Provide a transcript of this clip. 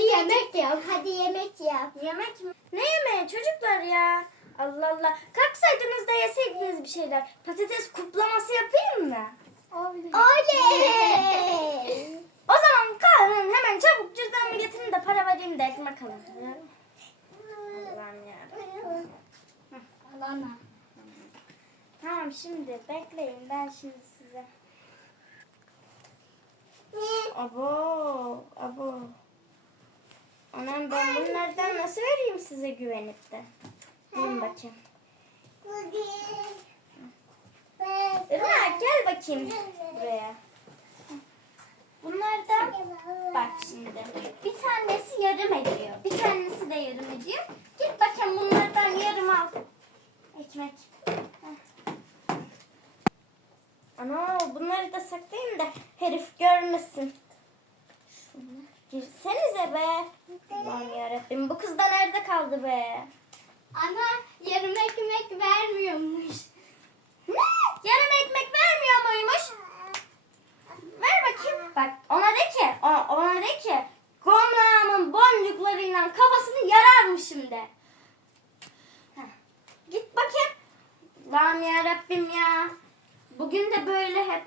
Hadi yemek yap. Hadi yemek yap. Yemek mi? Ne yemeği çocuklar ya? Allah Allah. Kalksaydınız da yeseydiniz bir şeyler. Patates kuplaması yapayım mı? Oley. O zaman kalkın hemen çabuk cüzdanımı getirin de para vereyim de ekmek alın. Allah'ım ya. Alana. Tamam şimdi bekleyin ben şimdi size. Abo. Ben bunlardan nasıl vereyim size güvenip de? Durun bakayım. Irmak gel bakayım buraya. Bunlardan bak şimdi. Bir tanesi yarım ediyor. Bir tanesi de yarım ediyor. Git bakayım bunlardan yarım al. Ekmek. Heh. Ana bunları da saklayayım da herif görmesin. Şunlar. Girsenize be. Bu kız da nerede kaldı be? Ana yarım ekmek vermiyormuş. Ne? Yarım ekmek vermiyor muymuş? Ver bakayım. Bak ona de ki, ona, ona de ki komağımın boncuklarıyla kafasını yararmışım de. Heh. Git bakayım. Allah'ım ya Rabbim ya. Bugün de böyle hep.